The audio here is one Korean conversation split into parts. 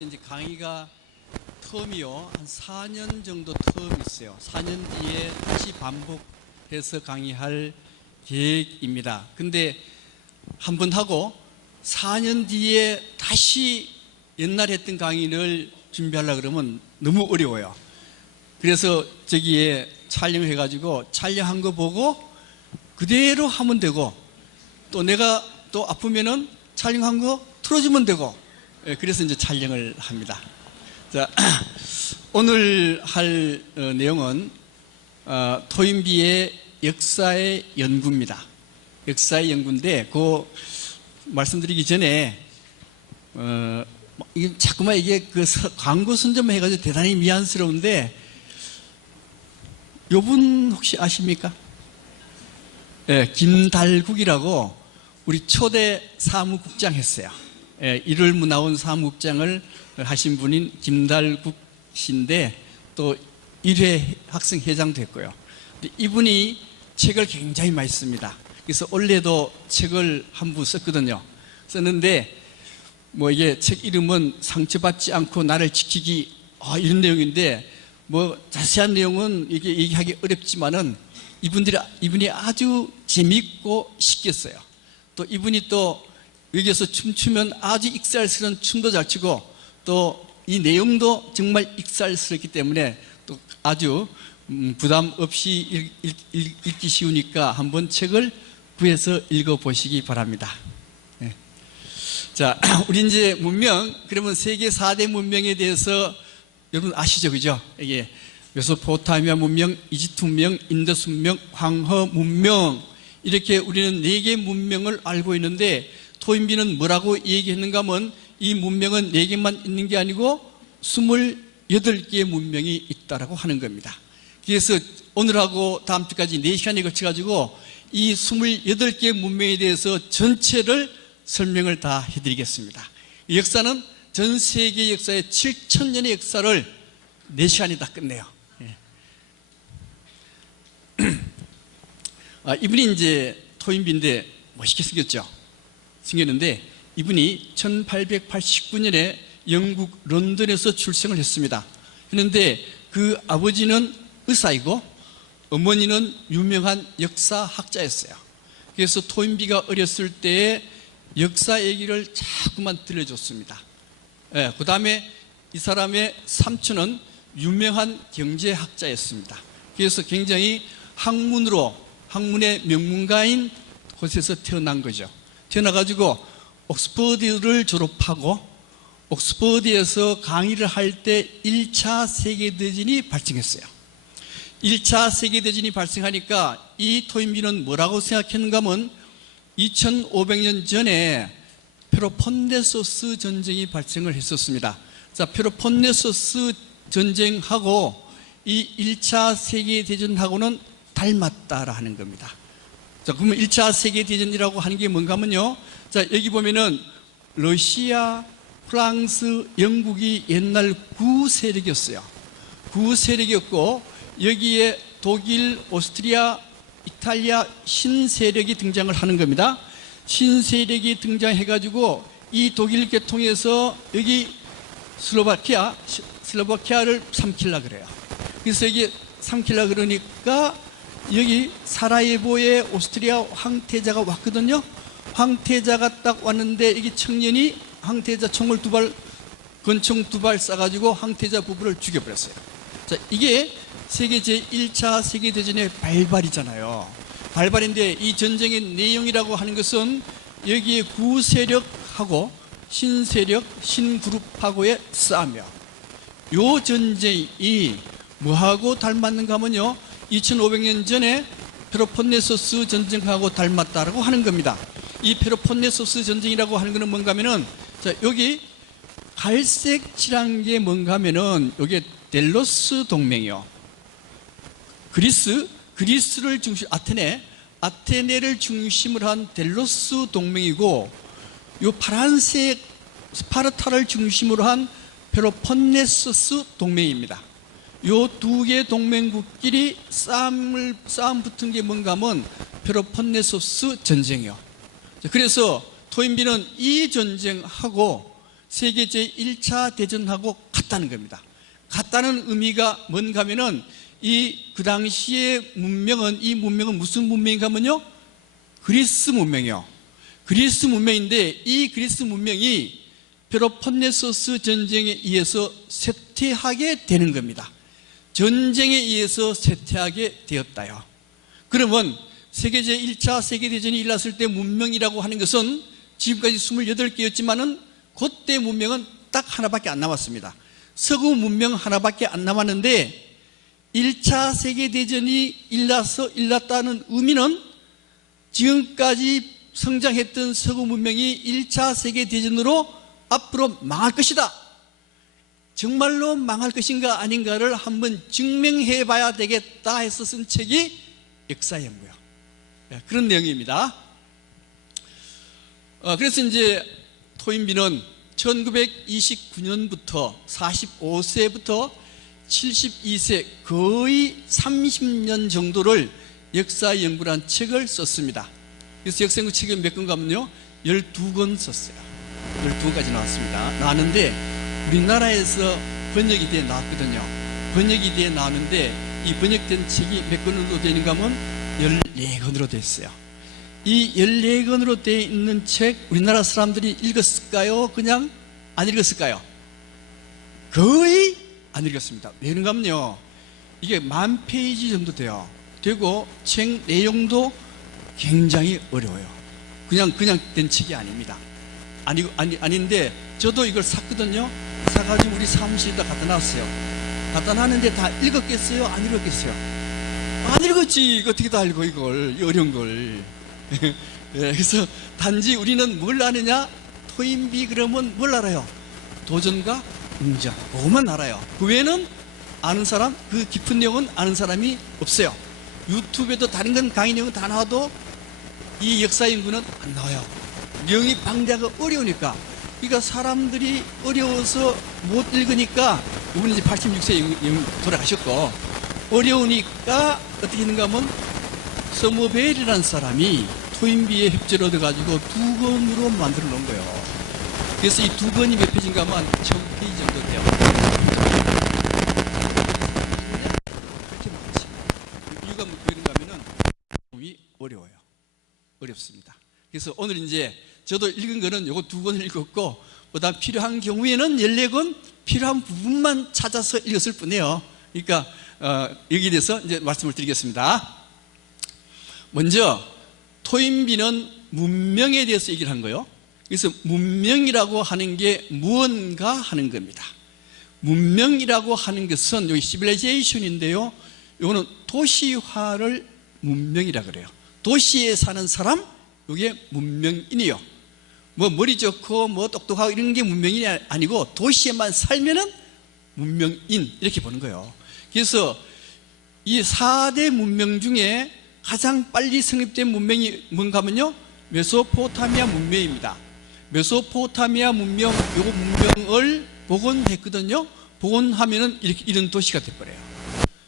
이제 강의가 텀이요 한 4년 정도 텀이 있어요. 4년 뒤에 다시 반복해서 강의할 계획입니다. 근데 한 번 하고 4년 뒤에 다시 옛날 했던 강의를 준비하려고 그러면 너무 어려워요. 그래서 저기에 촬영해 가지고 촬영한 거 보고 그대로 하면 되고, 또 내가 또 아프면은 촬영한 거 틀어주면 되고, 그래서 이제 촬영을 합니다. 자, 오늘 할 내용은 토인비의 역사의 연구입니다. 역사의 연구인데, 그 말씀드리기 전에 이게 자꾸만 이게 그 광고 선전만 해가지고 대단히 미안스러운데, 요분 혹시 아십니까? 네, 김달국이라고 우리 초대 사무국장 했어요. 1월 문화원 사무국장을 하신 분인 김달국 씨인데, 또 1회 학생회장도 했고요. 이분이 책을 굉장히 많이 씁니다. 그래서 원래도 책을 한 부 썼거든요. 썼는데 뭐 이게 책 이름은 상처받지 않고 나를 지키기, 이런 내용인데, 뭐 자세한 내용은 이게 얘기하기 어렵지만은 이분이 아주 재밌고 쉽게 써요. 또 이분이 또 여기서 춤추면 아주 익살스러운 춤도 잘 추고, 또 이 내용도 정말 익살스럽기 때문에 또 아주 부담 없이 읽기 쉬우니까 한번 책을 구해서 읽어보시기 바랍니다. 네. 자, 우리 이제 문명, 그러면 세계 4대 문명에 대해서 여러분 아시죠? 그죠? 이게 메소포타미아 문명, 이집트 문명, 인더스 문명, 황허 문명, 이렇게 우리는 4개 문명을 알고 있는데, 토인비는 뭐라고 얘기했는가 하면 이 문명은 4개만 있는 게 아니고 28개의 문명이 있다라고 하는 겁니다. 그래서 오늘하고 다음 주까지 4시간에 걸쳐가지고 이 28개의 문명에 대해서 전체를 설명을 다 해드리겠습니다. 이 역사는 전 세계 역사의 7,000년의 역사를 4시간에 다 끝내요. 이분이 이제 토인비인데 멋있게 생겼는데, 이분이 1889년에 영국 런던에서 출생을 했습니다. 그런데 그 아버지는 의사이고 어머니는 유명한 역사학자였어요. 그래서 토인비가 어렸을 때에 역사 얘기를 자꾸만 들려줬습니다. 그 다음에 이 사람의 삼촌은 유명한 경제학자였습니다. 그래서 굉장히 학문의 명문가인 곳에서 태어난 거죠. 태어나가지고 옥스퍼드를 졸업하고 옥스퍼드에서 강의를 할 때 1차 세계대전이 발생했어요. 1차 세계대전이 발생하니까 이 토인비는 뭐라고 생각했는가 하면 2500년 전에 페로폰네소스 전쟁이 발생을 했었습니다. 자, 페로폰네소스 전쟁하고 이 1차 세계대전하고는 닮았다라는 겁니다. 자, 그러면 1차 세계대전이라고 하는 게 뭔가 하면요, 자, 여기 보면은 러시아, 프랑스, 영국이 옛날 구세력이었어요. 구세력이었고, 여기에 독일, 오스트리아, 이탈리아 신세력이 등장을 하는 겁니다. 신세력이 등장해가지고 이 독일 계통에서 여기 슬로바키아를 삼키려고 그래요. 그래서 여기 삼키려고 그러니까 여기 사라예보에 오스트리아 황태자가 왔거든요. 황태자가 딱 왔는데 여기 청년이 황태자 총을 권총 2발 쏴가지고 황태자 부부를 죽여버렸어요. 자, 이게 세계 제1차 세계대전의 발발이잖아요. 발발인데, 이 전쟁의 내용이라고 하는 것은 여기에 구세력하고 신세력, 신그룹하고의 싸움이요. 요 전쟁이 뭐하고 닮았는가 하면요, 2500년 전에 페로폰네소스 전쟁하고 닮았다라고 하는 겁니다. 이 페로폰네소스 전쟁이라고 하는 것은 뭔가 하면은, 자, 여기 갈색 칠한 게 뭔가 하면은 여기 델로스 동맹이요. 그리스를 아테네를 중심으로 한 델로스 동맹이고, 요 파란색 스파르타를 중심으로 한 페로폰네소스 동맹입니다. 요 2개 동맹국끼리 싸움 붙은 게 뭔가 하면 페로폰네소스 전쟁이요. 그래서 토인비는 이 전쟁하고 세계 제1차 대전하고 같다는 겁니다. 같다는 의미가 뭔가 하면은 그 당시의 문명은, 이 문명은 무슨 문명인가 하면요, 그리스 문명이요. 그리스 문명인데 이 그리스 문명이 펠로폰네소스 전쟁에 의해서 쇠퇴하게 되는 겁니다. 전쟁에 의해서 쇠퇴하게 되었다요. 그러면 세계 제1차 세계대전이 일어났을 때 문명이라고 하는 것은 지금까지 28개였지만은 그때 문명은 딱 하나밖에 안 남았습니다. 서구 문명 하나밖에 안 남았는데 1차 세계대전이 일어났다는 의미는 지금까지 성장했던 서구 문명이 1차 세계대전으로 앞으로 망할 것이다. 정말로 망할 것인가 아닌가를 한번 증명해 봐야 되겠다 해서 쓴 책이 역사연구요. 그런 내용입니다. 그래서 이제 토인비는 1929년부터 45세부터 72세 거의 30년 정도를 역사연구란 책을 썼습니다. 그래서 역사연구 책이 몇 권 가면요 12권 썼어요. 12권까지 나왔습니다. 나왔는데 우리나라에서 번역이 돼 나왔거든요. 번역이 돼 나왔는데 이 번역된 책이 몇 권으로 되는가 하면 14권으로 됐어요. 이 14권으로 되어 있는 책 우리나라 사람들이 읽었을까요? 그냥 안 읽었을까요? 거의 안 읽었습니다. 왜 그런가 하면요, 이게 10,000페이지 정도 돼요. 되고 책 내용도 굉장히 어려워요. 그냥 된 책이 아닙니다. 아닌데 저도 이걸 샀거든요. 사가지고 우리 사무실에다 갖다 놨어요. 갖다 놨는데 다 읽었겠어요? 안 읽었겠어요? 안 읽었지. 어떻게 다 읽어 이걸, 이 어려운 걸. 그래서 단지 우리는 뭘 아느냐, 토인비 그러면 뭘 알아요? 도전과 웅장, 그것만 알아요. 그 외에는 아는 사람, 그 깊은 내용은 아는 사람이 없어요. 유튜브에도 다른 건 강의 내용은 다 나와도 이 역사연구는 안 나와요. 내용이 방대하고 어려우니까. 그러니까 사람들이 어려워서 못 읽으니까, 이분은 이제 86세 돌아가셨고, 어려우니까 어떻게 했는가 하면 서머벨이라는 사람이 토인비의 협조를 얻어가지고 2권으로 만들어 놓은 거예요. 그래서 이 2권이 몇 페이지인가 하면 1000페이지 정도 돼요. 그렇게 많지. 이유가 그런가 하면은 너무 어려워요. 어렵습니다. 그래서 오늘 이제 저도 읽은 거는 요거 2권을 읽었고, 그다음 필요한 경우에는 14권 필요한 부분만 찾아서 읽었을 뿐이에요. 그러니까 여기에 대해서 이제 말씀을 드리겠습니다. 먼저 토인비는 문명에 대해서 얘기를 한 거예요. 그래서 문명이라고 하는 게 무언가 하는 겁니다. 문명이라고 하는 것은 여기 시빌라이제이션인데요, 이거는 도시화를 문명이라 그래요. 도시에 사는 사람, 이게 문명인이요. 뭐 머리 좋고 뭐 똑똑하고 이런 게 문명인이 아니고 도시에만 살면은 문명인, 이렇게 보는 거예요. 그래서 이 4대 문명 중에 가장 빨리 성립된 문명이 뭔가 하면요, 메소포타미아 문명입니다. 메소포타미아 문명, 요 문명을 복원했거든요. 복원하면은 이런 도시가 돼버려요.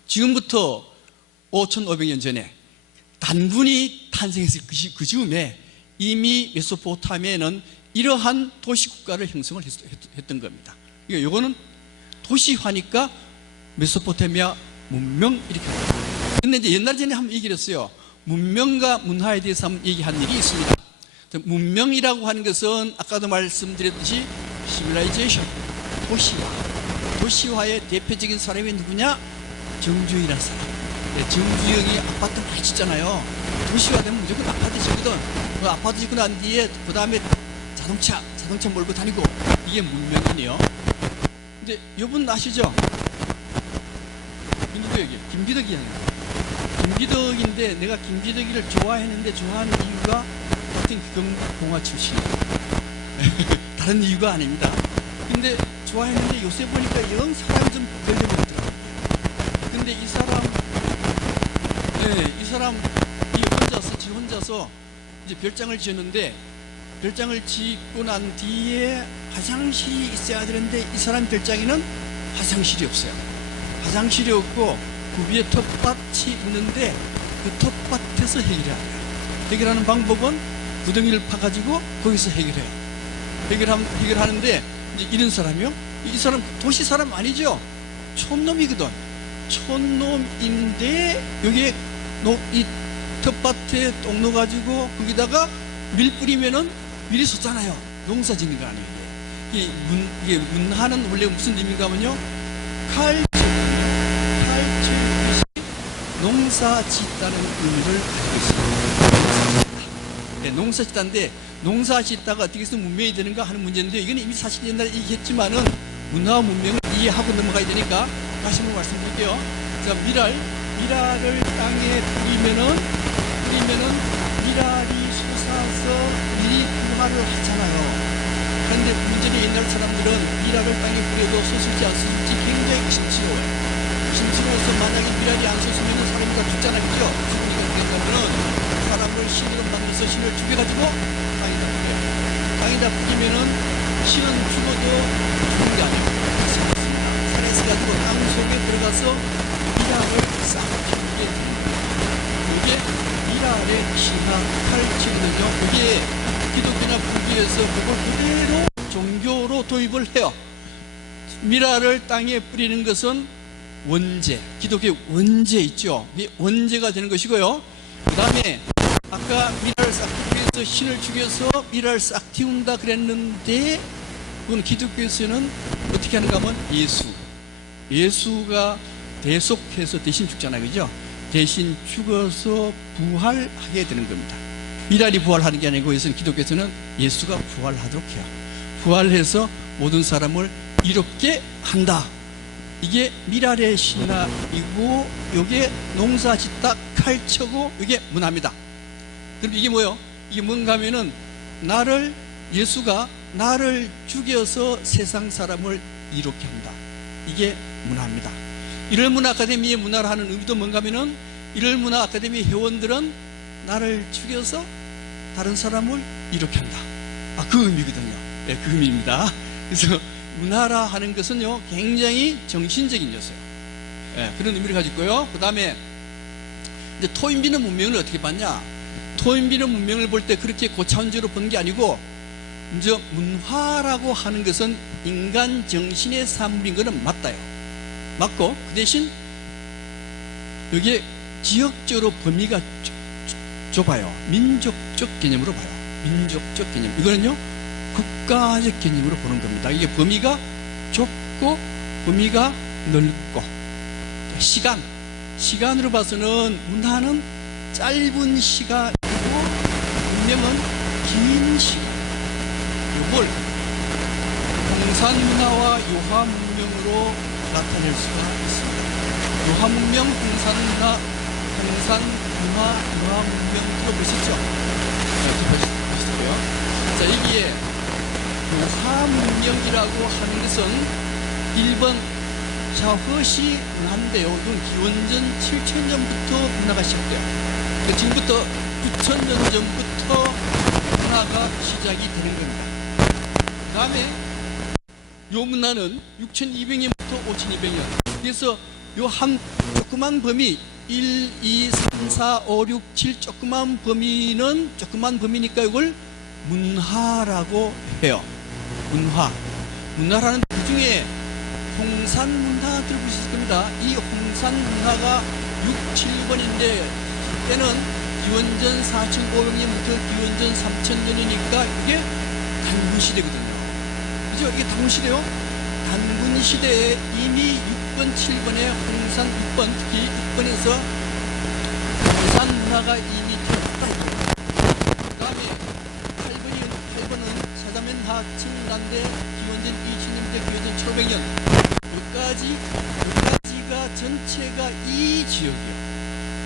지금부터 5,500년 전에 단군이 탄생했을 그 즈음에 이미 메소포타미아에는 이러한 도시국가를 형성을 했던 겁니다. 그러니까 요거는 도시화니까 메소포타미아 문명, 이렇게 합니다. 근데 이제 옛날 전에 한번 얘기를 했어요. 문명과 문화에 대해서 한번 얘기한 일이 있습니다. 문명이라고 하는 것은 아까도 말씀드렸듯이 시빌라이제이션, 도시화의 대표적인 사람이 누구냐? 정주영이라는 사람. 정주영이 아파트 많이 짓잖아요. 도시화되면 무조건 아파트 짓거든. 그 아파트 짓고 난 뒤에 그 다음에 자동차 몰고 다니고, 이게 문명이네요. 근데 여러분 아시죠? 김기덕이 아니에요. 김기덕인데 내가 김기덕이를 좋아했는데 좋아하는 이유가 같은 경공화 출신이에요. 다른 이유가 아닙니다. 근데 좋아했는데 요새 보니까 영 사람이 좀 걸려버리더라고요. 근데 이 사람 지 혼자서 이제 별장을 지었는데, 별장을 짓고 난 뒤에 화장실이 있어야 되는데 이 사람 별장에는 화장실이 없어요. 화장실이 없고 그 위에 텃밭이 있는데 그 텃밭에서 해결하는 방법은 구덩이를 파가지고 거기서 해결해요. 해결하는데 이제 이런 사람이요? 이 사람 도시 사람 아니죠? 촌놈이거든. 촌놈인데 여기에 이 텃밭에 똥 넣어가지고 거기다가 밀 뿌리면은 밀이 솟잖아요. 농사 짓는 거 아니에요. 이게 문화는 원래 무슨 의미인가 하면요, 칼질뜻이 농사 짓다는 의미를 가지고 있습니다. 네, 농사 짓다인데, 농사 짓다가 어떻게 해서 문명이 되는가 하는 문제인데, 이건 이미 사실 옛날에 얘기했지만은 문화와 문명을 이해하고 넘어가야 되니까 다시 한번 말씀드릴게요. 자, 미랄을 땅에 뿌리면은 미랄이 솟아서 밀이 부화를 하잖아요. 그런데 문제는 옛날 사람들은 미랄을 땅에 뿌려도 솟을지 안 솟을지 굉장히 의심스러워요. 의심스러워서 만약에 미랄이 안 솟으면 사람이 다 죽잖아요. 그죠? 죽으니까 그랬다면은 사람을 신으로 만들어서 신을 죽여가지고 땅에다 뿌려요. 땅에다 뿌리면은 신은 죽어도 죽는 게 아니고 살았습니다. 살아있어가지고 땅 속에 들어가서 미랄을 싹 피우게 됩니다. 이게 미랄의 신화 칼치거든요. 이게 기독교나 불교에서 그걸 그대로 종교로 도입을 해요. 미랄을 땅에 뿌리는 것은 원죄, 기독교의 원죄 있죠. 이게 원죄가 되는 것이고요. 그 다음에 아까 미랄을 싹 뿌려서 신을 죽여서 미랄을 싹 틔운다 그랬는데, 그건 기독교에서는 어떻게 하는가 하면 예수가 대속해서 대신 죽잖아요. 그죠? 대신 죽어서 부활하게 되는 겁니다. 미랄이 부활하는 게 아니고, 여기서는 기독교에서는 예수가 부활하도록 해요. 부활해서 모든 사람을 이롭게 한다. 이게 미랄의 신화이고, 이게 농사 짓다 칼쳐고, 이게 문화입니다. 그럼 이게 뭐예요? 이게 뭔가 하면은 예수가 나를 죽여서 세상 사람을 이롭게 한다. 이게 문화입니다. 일월문화 아카데미의 문화를 하는 의미도 뭔가 하면은, 일월문화 아카데미 회원들은 나를 죽여서 다른 사람을 이롭게 한다. 그 의미거든요. 네, 그 의미입니다. 그래서 문화라 하는 것은요, 굉장히 정신적인 요소예요. 네, 그런 의미를 가지고 있고요. 그 다음에 이제 토인비는 문명을 어떻게 봤냐? 토인비는 문명을 볼 때 그렇게 고차원적으로 본 게 아니고, 이제 문화라고 하는 것은 인간 정신의 산물인 것은 맞다요. 맞고, 그 대신 여기에 지역적으로 범위가 좁아요. 민족적 개념으로 봐요. 민족적 개념. 이거는요, 국가적 개념으로 보는 겁니다. 이게 범위가 좁고 범위가 넓고, 시간으로 봐서는 문화는 짧은 시간이고 문명은 긴 시간. 이걸 홍산문화와 요하문명으로 나타낼 수가 있습니다. 요하문명, 홍산문화, 요하문명 들어보셨죠? 보시고요. 자, 여기에 요하문명이라고 하는 것은 1번 샤허시 문화인데요. 이건 기원전 7000년부터 문화가 시작돼요. 그러니까 지금부터 9000년 전부터 문화가 시작이 되는 겁니다. 그 다음에 요 문화는 6200년부터 5200년. 그래서 요 한 조그만 범위 1, 2, 3, 4, 5, 6, 7 조그만 범위니까 이걸 문화라고 해요. 문화라는 그 중에 홍산문화 들어보셨을 겁니다. 이 홍산문화가 6, 7번인데 그때는 기원전 4500년부터 기원전 3000년이니까 이게 단군시대거든요. 그죠? 이게 단군시대요. 단군시대에 이미 6번, 7번에 홍산 6번, 특히 6번에서 홍산문화가 이미 되었다. 그 다음에 8번은 사자면하 칭란대 기원전 2000년부터 기원전 1500년. 여기까지가 전체가 이 지역이에요.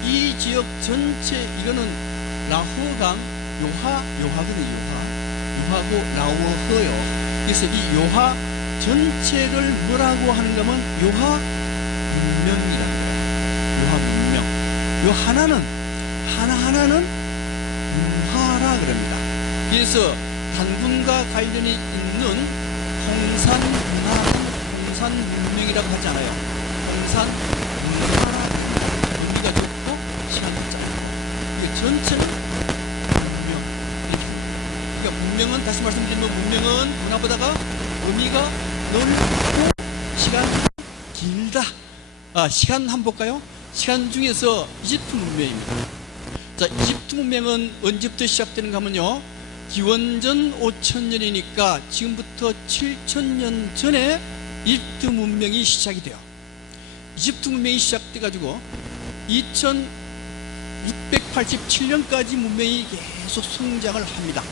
이 지역 전체, 이거는 라호강, 요하거든요. 요하고 라오허요. 그래서 이 요하 전체를 뭐라고 하는가 하면 요하 문명이라는 거예요. 요하 문명. 요 하나하나는 문화라 그럽니다. 그래서 단군과 관련이 있는 홍산 문화는 홍산 문명이라고 하지 않아요. 홍산 문화라, 의미가 좋고 시간이 짧아요. 이게 전체는 문명. 그러니까 문명은, 다시 말씀드리면 문명은 문화보다가 범위가 넓고 시간이 길다. 시간 한번 볼까요? 시간 중에서 이집트 문명입니다. 자, 이집트 문명은 언제부터 시작되는가 하면요, 기원전 5000년이니까 지금부터 7000년 전에 이집트 문명이 시작이 돼요. 이집트 문명이 시작돼 가지고 2687년까지 문명이 계속 성장을 합니다.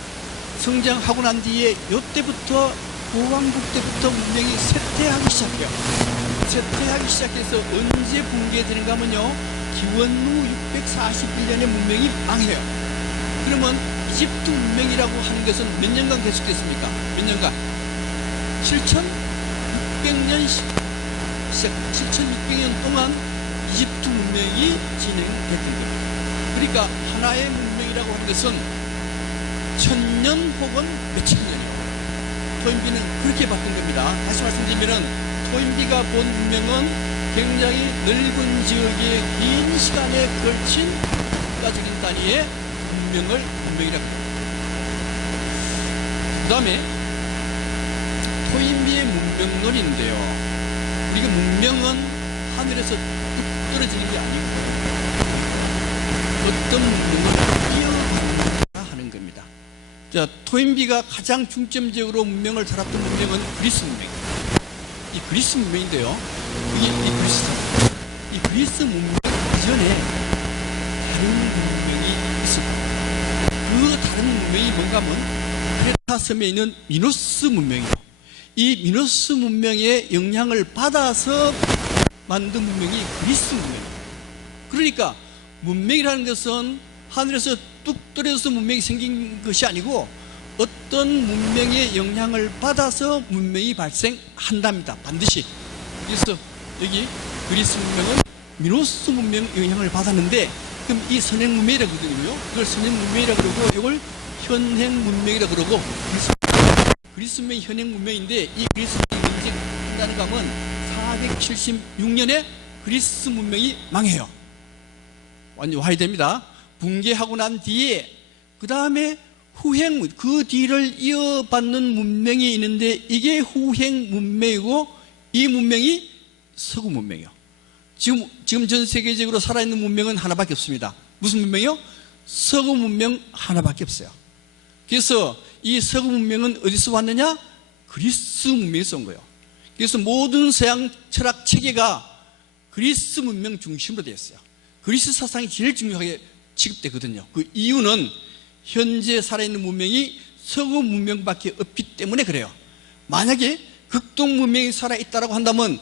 성장하고 난 뒤에 이때부터 고왕국 때부터 문명이 쇠퇴하기 시작해요. 쇠퇴하기 시작해서 언제 붕괴되는가 하면요, 기원후 641년에 문명이 망해요. 그러면 이집트 문명이라고 하는 것은 몇 년간 계속됐습니까? 몇 년간? 7600년 7600년 동안 이집트 문명이 진행됐던 겁니다. 그러니까 하나의 문명이라고 하는 것은 1000년 혹은 몇천 년이에요. 토인비는 그렇게 봤던 겁니다. 다시 말씀드리면 토인비가 본 문명은 굉장히 넓은 지역에 긴 시간에 걸친 국가적인 단위의 문명이라고 합니다. 그 다음에 토인비의 문명론인데요, 우리가 문명은 하늘에서 뚝 떨어지는 게 아니고 어떤 문명을 이어간다 하는 겁니다. 자, 토인비가 가장 중점적으로 문명을 살았던 문명은 그리스 문명입니다. 이 그리스 문명인데요, 이 그리스 문명 이전에 다른 문명이 있습니다. 그 다른 문명이 뭔가 하면 크레타 섬에 있는 미노스 문명이에요. 이 미노스 문명의 영향을 받아서 만든 문명이 그리스 문명이에요. 그러니까 문명이라는 것은 하늘에서 뚝 떨어져서 문명이 생긴 것이 아니고 어떤 문명의 영향을 받아서 문명이 발생한답니다. 반드시. 그래서 여기 그리스 문명은 미노스 문명 영향을 받았는데, 그럼 이 선행 문명이라고 그러거든요. 이걸 선행 문명이라고 그러고 이걸 현행 문명이라고 그러고, 그리스 문명이 현행 문명인데 이 그리스 문명이 언제 끝나는가 하면 476년에 그리스 문명이 망해요. 완전 와해됩니다. 붕괴하고 난 뒤에 그 다음에 후행, 그 뒤를 이어받는 문명이 있는데 이게 후행 문명이고 이 문명이 서구 문명이요. 지금 전 세계적으로 살아있는 문명은 하나밖에 없습니다. 무슨 문명이요? 서구 문명 하나밖에 없어요. 그래서 이 서구 문명은 어디서 왔느냐? 그리스 문명에서 온 거예요. 그래서 모든 서양 철학 체계가 그리스 문명 중심으로 되어 있어요. 그리스 사상이 제일 중요하게 취급되거든요. 그 이유는 현재 살아있는 문명이 서구 문명밖에 없기 때문에 그래요. 만약에 극동 문명이 살아있다고 한다면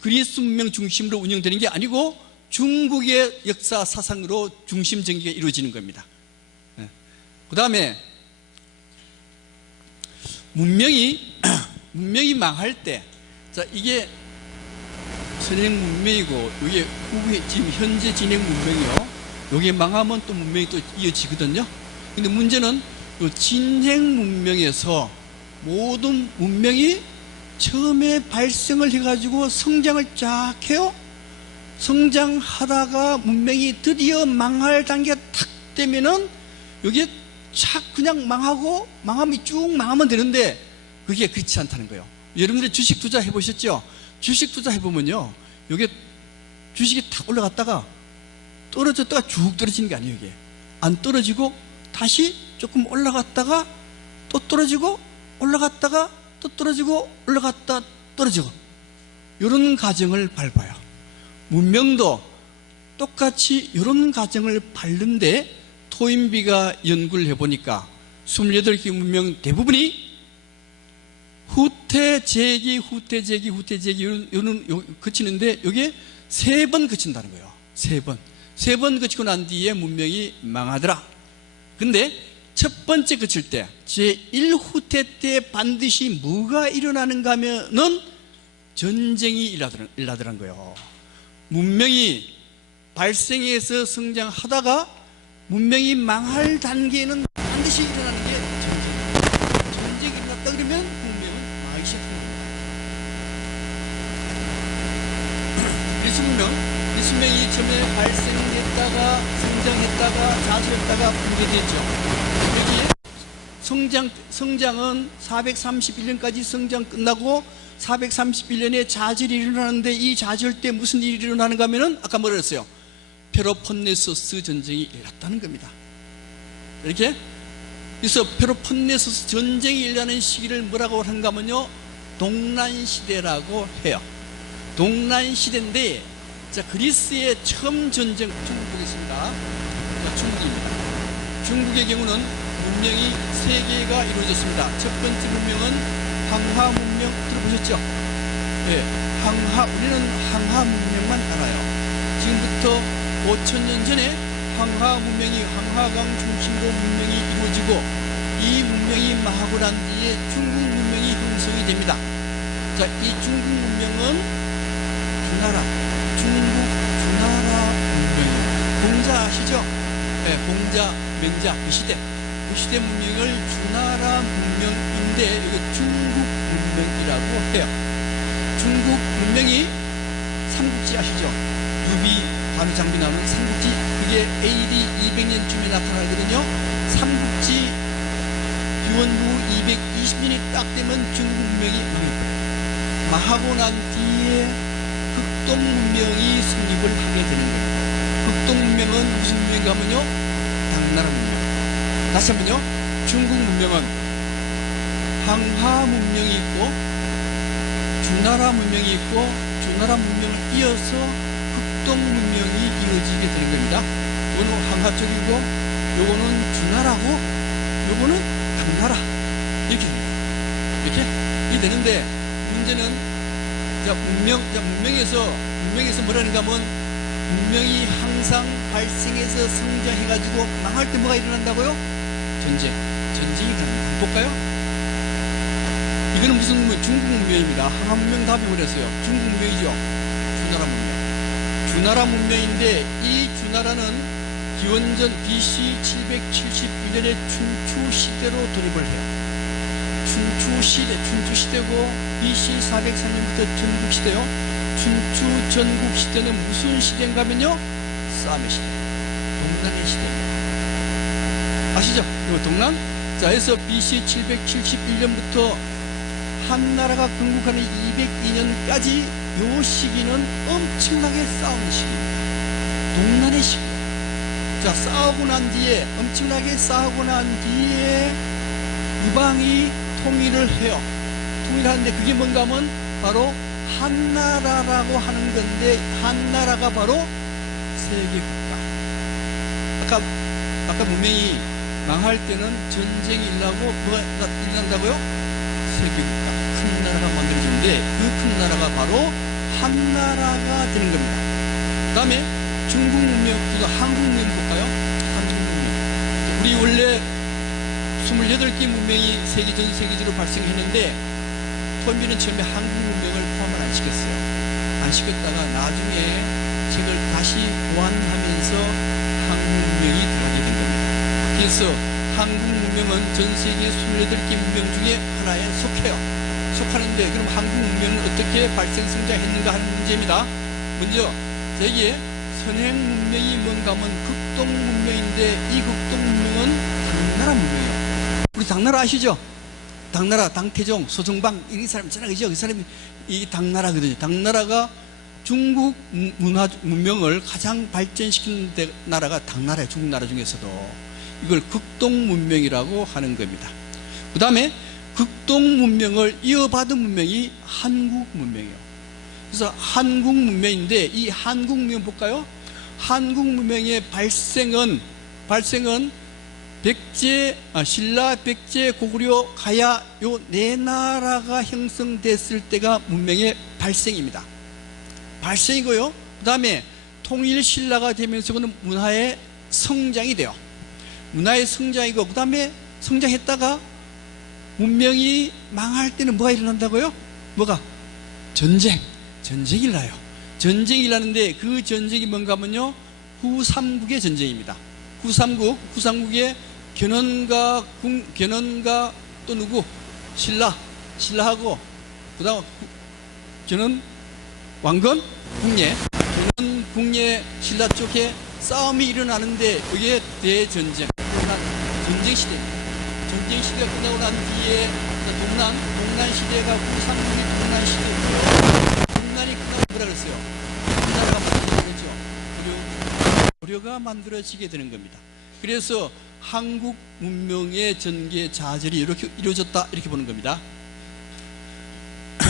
그리스 문명 중심으로 운영되는 게 아니고 중국의 역사 사상으로 중심 전개가 이루어지는 겁니다. 그 다음에 문명이 망할 때, 자, 이게 선행 문명이고 이게 후에 지금 현재 진행 문명이요. 이게 망하면 또 문명이 또 이어지거든요. 근데 문제는 이 진행 문명에서 모든 문명이 처음에 발생을 해가지고 성장을 쫙 해요. 성장하다가 문명이 드디어 망할 단계가 탁 되면은 여기에 착 그냥 망하면 쭉 망하면 되는데 그게 그렇지 않다는 거예요. 여러분들 주식 투자 해보셨죠? 주식 투자 해보면요, 여기 주식이 탁 올라갔다가 떨어졌다가 쭉 떨어지는 게 아니에요. 이게 안 떨어지고 다시 조금 올라갔다가 또 떨어지고 올라갔다가 또 떨어지고 올라갔다 떨어지고 이런 과정을 밟아요. 문명도 똑같이 이런 과정을 밟는데 토인비가 연구를 해보니까 28개 문명 대부분이 후퇴제기 거치는데 이게 3번 거친다는 거예요. 3번 거치고 난 뒤에 문명이 망하더라. 근데 첫 번째 거칠 때 제1후퇴 때 반드시 뭐가 일어나는가 하면은 전쟁이 일어나더란 거예요. 문명이 발생해서 성장하다가 문명이 망할 단계에는 반드시 일어나는 게 전쟁이에요. 전쟁이 일어났다 그러면 문명은 망하기 시작합니다. 그리스 문명이 처음에 발생했다가 성장했다가 자수했다가 붕괴됐죠. 여기에 성장은 431년까지 성장 끝나고 431년에 좌절이 일어나는데, 이 좌절 때 무슨 일이 일어나는가 하면은 아까 뭐라 그랬어요? 페로폰네소스 전쟁이 일어났다는 겁니다. 이렇게. 그래서 페로폰네소스 전쟁이 일어나는 시기를 뭐라고 하는가 하면요, 동란시대라고 해요. 동란시대인데, 자, 그리스의 처음 전쟁, 중국 보겠습니다. 자, 중국입니다. 중국의 경우는 문명이 세 개가 이루어졌습니다. 첫 번째 문명은 황하 문명 들어보셨죠? 예, 우리는 황하 문명만 알아요. 지금부터 5,000년 전에 황하 문명이, 황하강 중심으로 문명이 이루어지고, 이 문명이 망하고 난 뒤에 중국 문명이 형성이 됩니다. 자, 이 중국 문명은 중국 주나라 문명이에요. 공자 아시죠? 네, 공자, 명자, 그 시대 문명을 주나라 문명인데, 이거 중국 문명이라고 해요. 중국 문명이 삼국지 아시죠? 유비, 바위 장비 나오는 삼국지, 그게 AD 200년쯤에 나타나거든요. 삼국지 기원 후 220년이 딱 되면 중국 문명이 망해요. 망하고 난 뒤에 극동 문명이 성립을 하게 되는 겁니다. 극동 문명은 무슨 문명인가 하면요, 당나라 문명. 다시 한번요, 중국 문명은 황하 문명이 있고 주나라 문명이 있고, 주나라 문명을 이어서 극동 문명이 이루어지게 되는 겁니다. 이거는 황하 쪽이고, 요거는 주나라고, 요거는 당나라, 이렇게 됩니다. 이렇게 되는데, 문제는 문명에서 뭐라는가 하면, 문명이 항상 발생해서 성장해가지고 망할 때 뭐가 일어난다고요? 전쟁이 일어납니다. 볼까요? 이거는 무슨 문명? 중국 문명입니다. 황하 문명 답이 뭐랬어요? 중국 문명이죠. 주나라 문명인데, 이 주나라는 기원전 BC 779년에 춘추 시대로 돌입을 해요. 춘추 시대고, BC 403년부터 전국 시대요. 춘추 전국 시대는 무슨 시대인가 하면요, 싸움의 시대, 동란의 시대입니다. 아시죠? 이거 동란? 자, 그래서 BC 771년부터 한나라가 건국하는 202년까지 요 시기는 엄청나게 싸우는 시기입니다. 동란의 시기. 자, 엄청나게 싸우고 난 뒤에 이방이 통일을 해요. 통일하는데 그게 뭔가 하면 바로 한나라라고 하는 건데, 한나라가 바로 세계국가. 아까 문명이 망할 때는 전쟁이 일어나고 뭐가 일어난다고요? 세계국가, 큰 나라가 만들어지는데, 그 큰 나라가 바로 한나라가 되는 겁니다. 그 다음에 중국 문명, 한국 문명 볼까요? 한국 문명. 우리 원래 28개 문명이 전 세계적으로 발생했는데, 토미는 처음에 한국 문명을 포함을 안 시켰어요. 안 시켰다가 나중에 책을 다시 보완하면서 한국 문명이 들어가게 된 겁니다. 그래서 한국 문명은 전 세계 28개 문명 중에 하나에 속하는데, 그럼 한국 문명은 어떻게 발생 성장했는가 하는 문제입니다. 먼저 여기에 선행 문명이 뭔가 하면 극동 문명인데, 이 극동 문명은 당나라 문명이에요. 우리 당나라 아시죠? 당나라, 당태종, 소정방, 이 사람 있잖아요. 그죠? 그 사람이 이 당나라거든요. 당나라가 중국 문명을 가장 발전시키는 나라가 당나라예요. 중국 나라 중에서도. 이걸 극동 문명이라고 하는 겁니다. 그 다음에 극동 문명을 이어받은 문명이 한국 문명이에요. 그래서 한국 문명인데, 이 한국 문명 볼까요? 한국 문명의 발생은 신라, 백제, 고구려, 가야, 요 네 나라가 형성됐을 때가 문명의 발생입니다. 발생이고요. 그 다음에 통일 신라가 되면서 그는 문화의 성장이 돼요. 문화의 성장이고, 그 다음에 성장했다가 문명이 망할 때는 뭐가 일어난다고요? 뭐가? 전쟁이 일어나요. 전쟁이 일어나는데, 그 전쟁이 뭔가 하면요, 후삼국의 전쟁입니다. 후삼국의 견훤과 또 누구? 신라하고, 그 다음 견훤, 왕건, 궁예, 신라 쪽에 싸움이 일어나는데, 그게 대전쟁, 전쟁 시대입니다. 전쟁 시대가 끝나고 난 뒤에 동란 시대가 구상군이 동란 시대, 동란이 끝나고 뭐라 그랬어요? 우리나라가 만들어지죠. 고려가 만들어지게 되는 겁니다. 그래서 한국 문명의 전개 좌절이 이렇게 이루어졌다, 이렇게 보는 겁니다.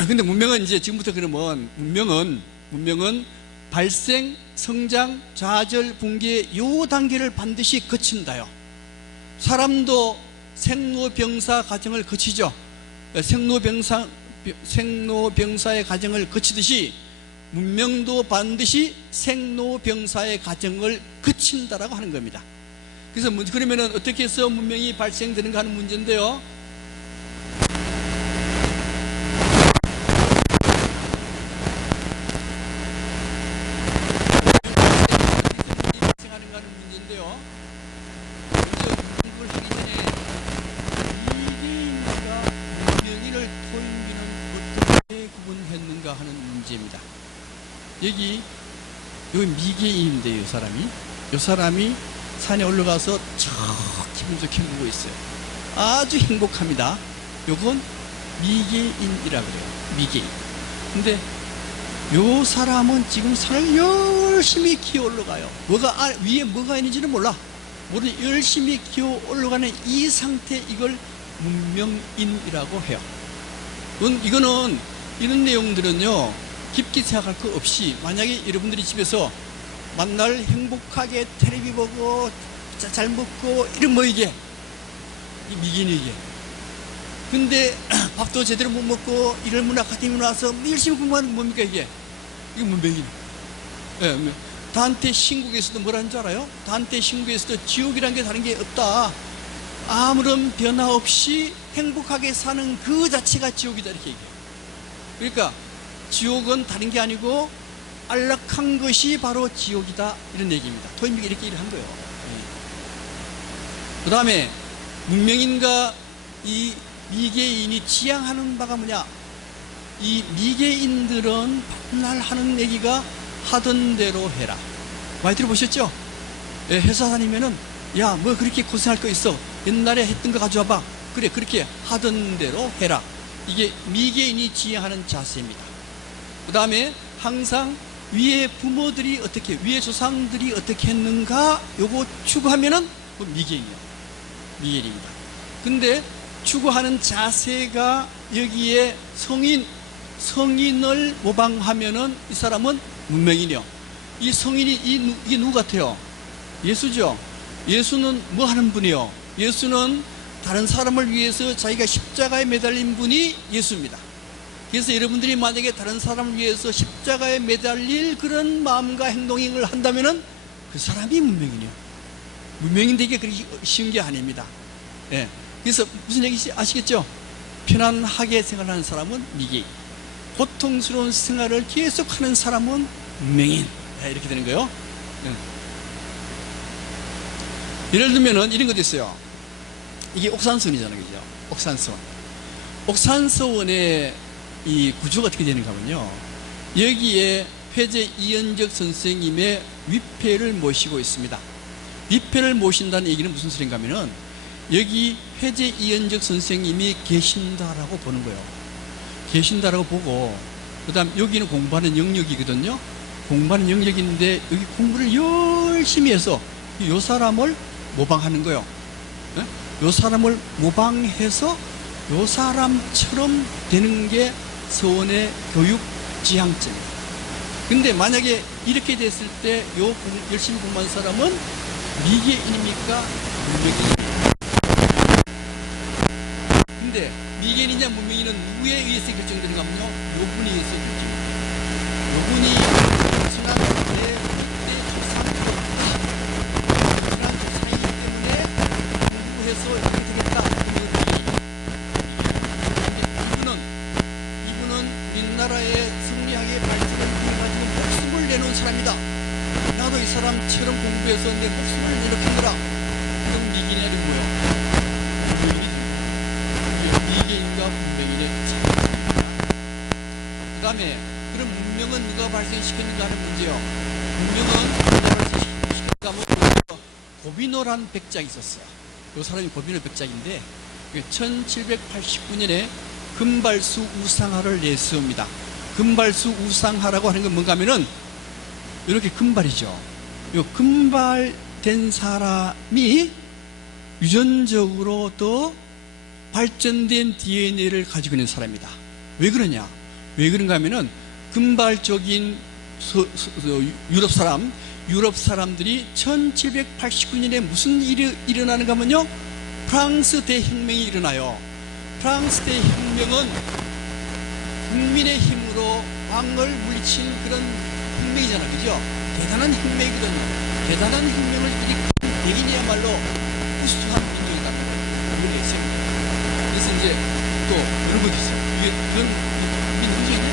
근데 문명은 이제 지금부터 그러면 문명은 발생, 성장, 좌절, 붕괴 요 단계를 반드시 거친다요. 사람도 생로병사 과정을 거치죠. 생로병사의 과정을 거치듯이 문명도 반드시 생로병사의 과정을 거친다라고 하는 겁니다. 그래서 그러면은 어떻게 해서 문명이 발생되는가 하는 문제인데요. 발생하는가 하는 문제인데요. 먼저 공부를 하기 전에 미개인과 문명인을 토인비는 어떻게 구분했는가 하는 문제입니다. 여기 미개인인데요. 이 사람이 산에 올라가서 저 기분 좋게 울고 있어요. 아주 행복합니다. 요건 미개인이라고 그래요. 미개인. 근데 요 사람은 지금 산을 열심히 기어 올라가요. 위에 뭐가 있는지는 몰라. 열심히 기어 올라가는 이 상태, 이걸 문명인이라고 해요. 이거는 이런 내용들은요 깊게 생각할 거 없이, 만약에 여러분들이 집에서 만날 행복하게 텔레비 보고 잘 먹고 이런 이게 미개인이 이게. 근데 밥도 제대로 못 먹고 일문 아카데미 나와서 열심히 공부하는 뭡니까 이게 문명인. 예, 단테 신국에서도 뭐라는 줄 알아요? 단테 신국에서도 지옥이라는 게 다른 게 없다. 아무런 변화 없이 행복하게 사는 그 자체가 지옥이다, 이렇게 얘기해요. 그러니까 지옥은 다른 게 아니고 안락한 것이 바로 지옥이다, 이런 얘기입니다. 토인비가 이렇게 얘기를 한 거예요. 그 다음에 문명인과 이 미개인이 지향하는 바가 뭐냐? 이 미개인들은 맨날 하는 얘기가 하던 대로 해라. 많이 들어보셨죠? 예, 회사 다니면은 야, 뭐 그렇게 고생할 거 있어? 옛날에 했던 거 가져와봐. 그래, 그렇게 하던 대로 해라. 이게 미개인이 지향하는 자세입니다. 그 다음에 항상 위에 부모들이 어떻게, 위에 조상들이 어떻게 했는가, 요거 추구하면은 미개인입니다. 근데 추구하는 자세가 여기에 성인을 모방하면은 이 사람은 문명인이요. 이 성인이 이게 누구 같아요? 예수죠. 예수는 뭐 하는 분이요? 예수는 다른 사람을 위해서 자기가 십자가에 매달린 분이 예수입니다. 그래서 여러분들이 만약에 다른 사람을 위해서 십자가에 매달릴 그런 마음과 행동을 한다면은 그 사람이 문명인이요. 문명인 되기 그렇게 쉬운 게 아닙니다. 예. 그래서 무슨 얘기인지 아시겠죠? 편안하게 생활하는 사람은 미개인, 고통스러운 생활을 계속하는 사람은 문명인. 예, 이렇게 되는 거예요. 예. 예를 들면은 이런 것도 있어요. 이게 옥산서원이잖아요, 그죠? 옥산서원의 이 구조가 어떻게 되는가 하면요, 여기에 회제 이현적 선생님의 위패를 모시고 있습니다. 위패를 모신다는 얘기는 무슨 소린가 하면은 여기 회제 이현적 선생님이 계신다라고 보는 거예요. 계신다라고 보고, 그 다음 여기는 공부하는 영역이거든요. 공부하는 영역인데 여기 공부를 열심히 해서 이 사람을 모방하는 거예요. 이 사람을 모방해서 이 사람처럼 되는 게 서원의 교육 지향점입니다. 근데 만약에 이렇게 됐을 때 열심히 공부한 사람은 미개인입니까? 문명인입니까? 근데 미개인이냐 문명인은 누구에 의해서 결정되는가 하면요, 요분에 의해서 결정됩니다. 요분이 지난 내 조상이기 때문에 공부해서 이렇게 되겠다. 우리나라의 승리하게 발전을 위해가지고 목숨을 내놓은 사람이다. 나도 이 사람처럼 공부해서 내 목숨을 내놓겠노라. 그럼 미개인이 뭐예요? 미개인과 문명인의 차이입니다. 그 다음에 그럼 문명은 누가 발생시켰는가 하는 문제요. 문명은 누가 발생시켰는가 하면 고비노란 백작이 있었어요. 이 사람이 고비노 백작인데 1789년에 금발수 우상화를 내세웁니다. 금발수 우상화라고 하는 건 뭔가 하면은 이렇게 금발이죠. 이 금발된 사람이 유전적으로 더 발전된 DNA를 가지고 있는 사람이다. 왜 그러냐? 왜 그런가 하면은 금발적인 유럽 사람들이 1789년에 무슨 일이 일어나는가 하면요, 프랑스 대혁명이 일어나요. 프랑스 대혁명은 국민의 힘으로 왕을 물리친 그런 혁명이잖아, 그죠? 대단한 혁명이거든요. 대단한 혁명을 일으킨 백인이야말로 우수한 민족이다. 모르겠어요. 그래서 이제 또 이런 것도 있어요. 이게 그건 민족이네.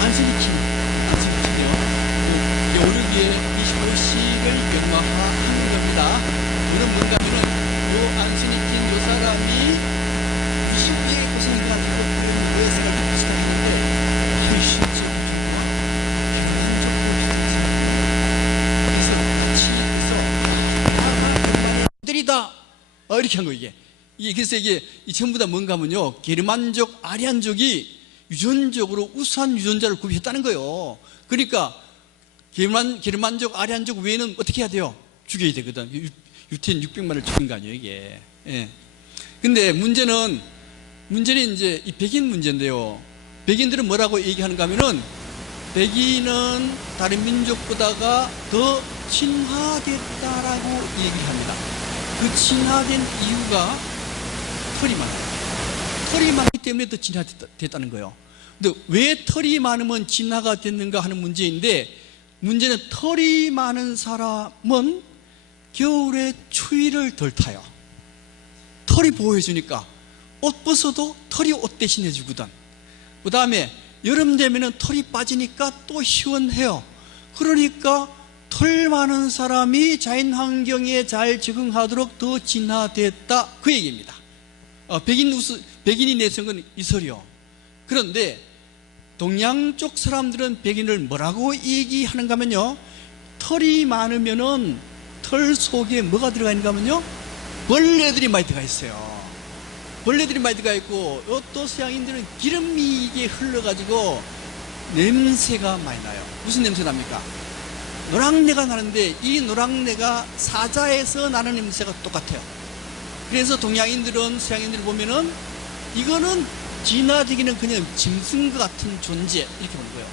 안성기요. 여르기에 25식을 연마하는 겁니다. 이런 뭔가 하면은 요 안성기요 사람이 90개의 고생을 가지고 그런 여성을 비슷하게 했는데 실제 들이다 이렇게 한 거. 이게 그래서 이게 전부 다 뭔가 하면요, 게르만족 아리안족이 유전적으로 우수한 유전자를 구비했다는 거예요. 그러니까 게르만족 아리안족 외에는 어떻게 해야 돼요? 죽여야 되거든. 유태인 600만을 죽인 거 아니에요, 이게. 예. 근데 문제는 이제 이 백인 문제인데요. 백인들은 뭐라고 얘기하는가 하면은, 백인은 다른 민족보다가 더 진화됐다라고 얘기를 합니다. 그 진화된 이유가 털이 많아요. 털이 많기 때문에 더 진화됐다는 거예요. 근데 왜 털이 많으면 진화가 됐는가 하는 문제인데, 문제는 털이 많은 사람은 겨울에 추위를 덜 타요. 털이 보호해주니까 옷 벗어도 털이 옷 대신 해주거든. 그 다음에 여름 되면은 털이 빠지니까 또 시원해요. 그러니까 털 많은 사람이 자연 환경에 잘 적응하도록 더 진화됐다, 그 얘기입니다. 백인이 내세운 건 이설이요. 그런데 동양 쪽 사람들은 백인을 뭐라고 얘기하는가 하면요, 털이 많으면은 털 속에 뭐가 들어가 있는가 하면요, 벌레들이 많이 들어가 있어요. 벌레들이 많이 들어가 있고, 또 서양인들은 기름이 이게 흘러가지고 냄새가 많이 나요. 무슨 냄새 납니까? 노랑내가 나는데, 이 노랑내가 사자에서 나는 냄새가 똑같아요. 그래서 동양인들은 서양인들을 보면은 이거는 진화되기는 그냥 짐승과 같은 존재, 이렇게 보는 거예요.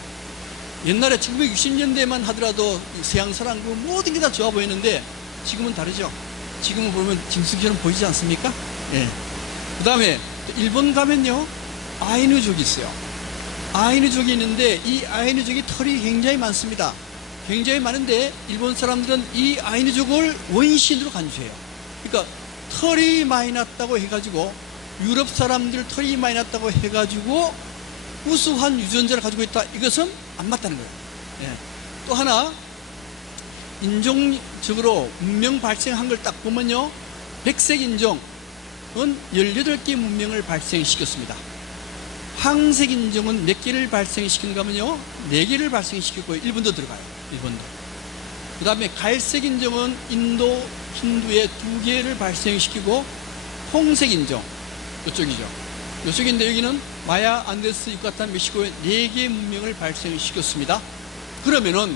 옛날에 1960년대만 하더라도 서양 사람 그 모든 게 다 좋아 보이는데 지금은 다르죠. 지금은 보면 짐승처럼 보이지 않습니까? 예. 그 다음에 일본 가면요, 아이누족이 있어요. 아이누족이 있는데 이 아이누족이 털이 굉장히 많습니다. 굉장히 많은데 일본 사람들은 이 아이누족을 원신으로 간주해요. 그러니까 털이 많이 났다고 해가지고, 유럽 사람들 털이 많이 났다고 해가지고 우수한 유전자를 가지고 있다, 이것은 안 맞다는 거예요. 예. 또 하나, 인종적으로 문명 발생한 걸 딱 보면요, 백색 인종은 18개 문명을 발생시켰습니다. 황색 인종은 몇 개를 발생시키는가 하면요, 4개를 발생시켰고, 일본도 들어가요. 일본도. 그 다음에 갈색 인종은 인도, 힌두에 2개를 발생시키고, 홍색 인종, 이쪽이죠. 이쪽인데 여기는 마야, 안데스, 유카탄, 멕시코에 4개의 문명을 발생시켰습니다. 그러면은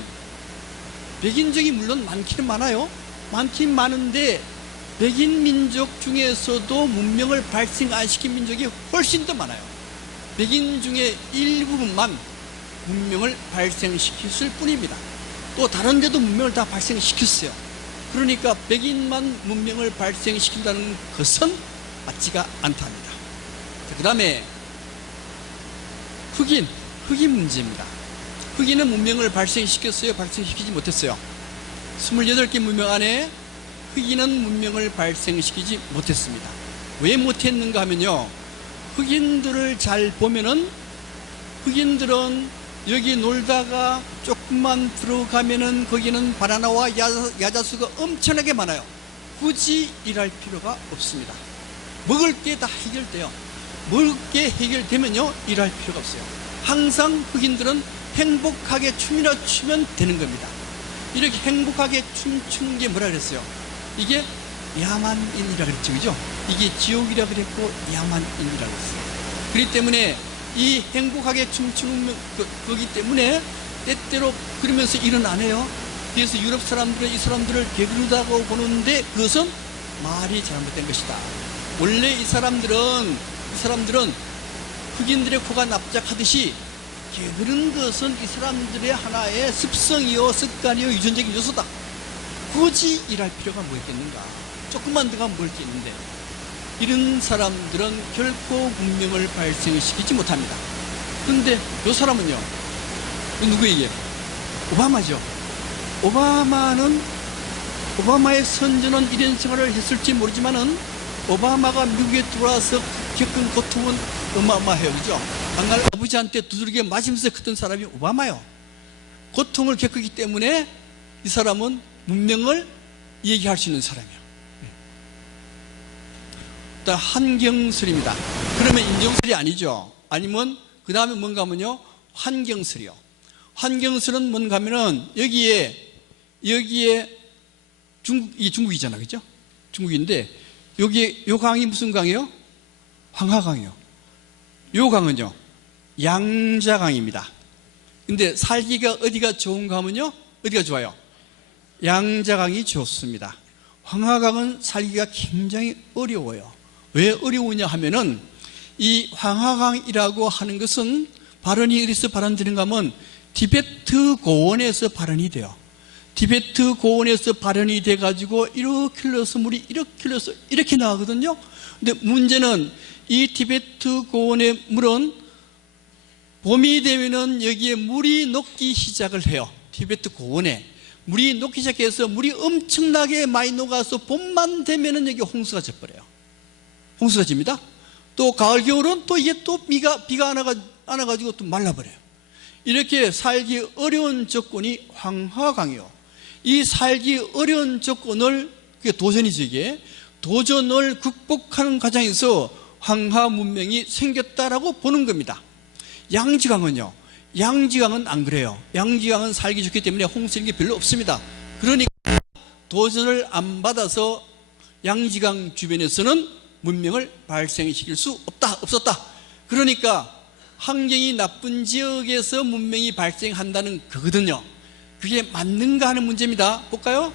백인족이 물론 많기는 많아요. 많긴 많은데 백인 민족 중에서도 문명을 발생 안 시킨 민족이 훨씬 더 많아요. 백인 중에 일부분만 문명을 발생시켰을 뿐입니다. 또 다른 데도 문명을 다 발생시켰어요. 그러니까 백인만 문명을 발생시킨다는 것은 맞지가 않답니다. 그 다음에 흑인 문제입니다. 흑인은 문명을 발생시켰어요? 발생시키지 못했어요? 28개 문명 안에 흑인은 문명을 발생시키지 못했습니다. 왜 못했는가 하면요, 흑인들을 잘 보면은, 흑인들은 여기 놀다가 조금만 들어가면은 거기는 바나나와 야자수가 엄청나게 많아요. 굳이 일할 필요가 없습니다. 먹을 게 다 해결돼요. 먹을 게 해결되면요, 일할 필요가 없어요. 항상 흑인들은 행복하게 춤이나 추면 되는 겁니다. 이렇게 행복하게 춤추는 게 뭐라 그랬어요? 이게 야만인이라 그랬죠, 그죠? 이게 지옥이라 그랬고 야만인이라고 했어요. 그렇기 때문에 이 행복하게 춤추는 거기 때문에 때때로 그러면서 일은 안 해요. 그래서 유럽 사람들은 이 사람들을 게으르다고 보는데 그것은 말이 잘못된 것이다. 원래 이 사람들은 흑인들의 코가 납작하듯이 게으른 것은 이 사람들의 하나의 습성이요 습관이요 유전적인 요소다. 굳이 일할 필요가 뭐 있겠는가. 조금만 더 가면 뭘 게 있는데, 이런 사람들은 결코 문명을 발생시키지 못합니다. 그런데 이 사람은요, 누구에게? 오바마죠. 오바마의 선전은 이런 생활을 했을지 모르지만은 오바마가 미국에 들어와서 겪은 고통은 어마어마해요, 그죠? 당날 아버지한테 두들겨 맞으면서 컸던 사람이 오바마요. 고통을 겪었기 때문에 이 사람은 문명을 얘기할 수 있는 사람이에요. 일단 한경설입니다. 그러면 인정설이 아니죠. 아니면 그 다음에 뭔가 하면요, 환경설이요. 환경설은 뭔가 하면은 여기에 중국이잖아, 그죠? 중국인데 여기에 요 강이 무슨 강이요? 황하강이요. 요 강은요, 양자강입니다. 근데 살기가 어디가 좋은가 하면요, 어디가 좋아요? 양자강이 좋습니다. 황하강은 살기가 굉장히 어려워요. 왜 어려우냐 하면은 이 황하강이라고 하는 것은 발원이 어디서 발원되는가 하면 티베트 고원에서 발원이 돼요. 티베트 고원에서 발원이 돼가지고 이렇게 흘러서 물이 이렇게 흘러서 이렇게 나가거든요. 근데 문제는 이 티베트 고원의 물은 봄이 되면은 여기에 물이 녹기 시작을 해요. 티베트 고원에 물이 녹기 시작해서 물이 엄청나게 많이 녹아서 봄만 되면은 여기 홍수가 져버려요. 홍수가 집니다. 또 가을 겨울은 또 이게 또 비가 안 와가지고 또 말라버려요. 이렇게 살기 어려운 조건이 황하강이요. 이 살기 어려운 조건을, 그게 도전이죠, 이게. 도전을 극복하는 과정에서 황하 문명이 생겼다라고 보는 겁니다. 양지강은요, 양지강은 안 그래요. 양지강은 살기 좋기 때문에 홍수력이 별로 없습니다. 그러니까 도전을 안 받아서 양지강 주변에서는 문명을 발생시킬 수 없었다. 그러니까 환경이 나쁜 지역에서 문명이 발생한다는 거거든요. 그게 맞는가 하는 문제입니다. 볼까요?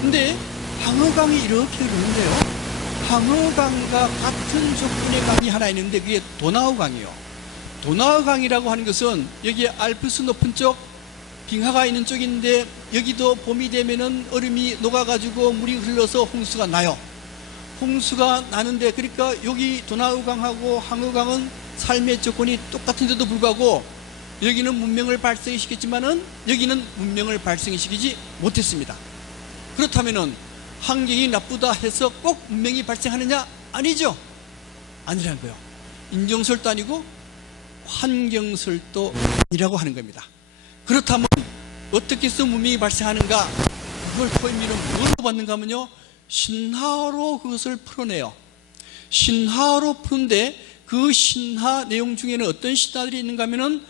근데 황허강이 이렇게 흐르는데요, 황허강과 같은 조건의 강이 하나 있는데 그게 도나우강이요. 도나우강이라고 하는 것은 여기에 알프스 높은 쪽 빙하가 있는 쪽인데 여기도 봄이 되면은 얼음이 녹아가지고 물이 흘러서 홍수가 나요. 홍수가 나는데, 그러니까 여기 도나우강하고 황허강은 삶의 조건이 똑같은데도 불구하고 여기는 문명을 발생시켰지만은 여기는 문명을 발생시키지 못했습니다. 그렇다면은 환경이 나쁘다 해서 꼭 문명이 발생하느냐? 아니죠. 아니라는 거예요. 인정설도 아니고 환경설도 아니라고 하는 겁니다. 그렇다면 어떻게 해서 문명이 발생하는가? 그걸 포임미로 뭐로 받는가 하면요, 신화로 그것을 풀어내요. 신화로 푸는데 그 신화 내용 중에는 어떤 신화들이 있는가 하면은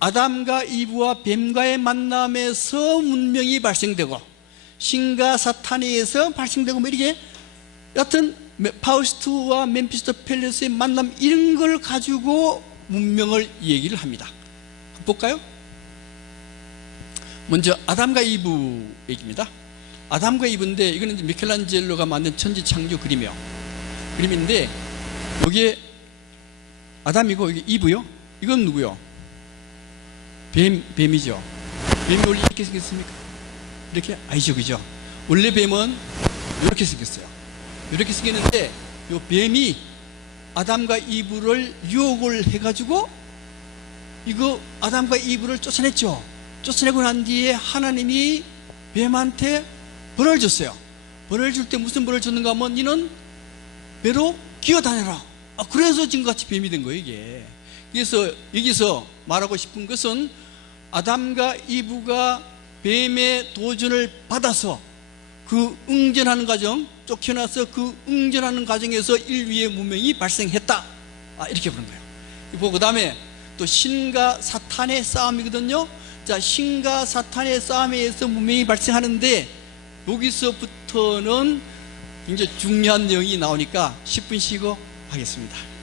아담과 이브와 뱀과의 만남에서 문명이 발생되고, 신과 사탄에서 발생되고, 뭐 이렇게 여하튼 파우스트와 멤피스토펠레스의 만남, 이런 걸 가지고 문명을 얘기를 합니다. 한번 볼까요? 먼저 아담과 이브 얘기입니다. 아담과 이브인데 이거는 이제 미켈란젤로가 만든 천지창조 그림인데 여기에 아담이고 여기 이브요. 이건 누구요? 뱀이죠. 뱀이 원래 이렇게 생겼습니까? 이렇게 아니죠, 그죠? 원래 뱀은 이렇게 생겼어요. 이렇게 생겼는데 이 뱀이 아담과 이브를 유혹을 해가지고 이거 아담과 이브를 쫓아냈죠. 쫓아내고 난 뒤에 하나님이 뱀한테 벌을 줬어요. 벌을 줄 때 무슨 벌을 줬는가 하면 너는 배로 기어다녀라. 그래서 지금같이 뱀이 된 거예요, 이게. 그래서 여기서 말하고 싶은 것은 아담과 이브가 뱀의 도전을 받아서 그 응전하는 과정, 쫓겨나서 그 응전하는 과정에서 인류의 문명이 발생했다, 이렇게 보는 거예요. 그 다음에 또 신과 사탄의 싸움이거든요. 자, 신과 사탄의 싸움에 의해서 문명이 발생하는데 여기서부터는 굉장히 중요한 내용이 나오니까 10분 쉬고 하겠습니다.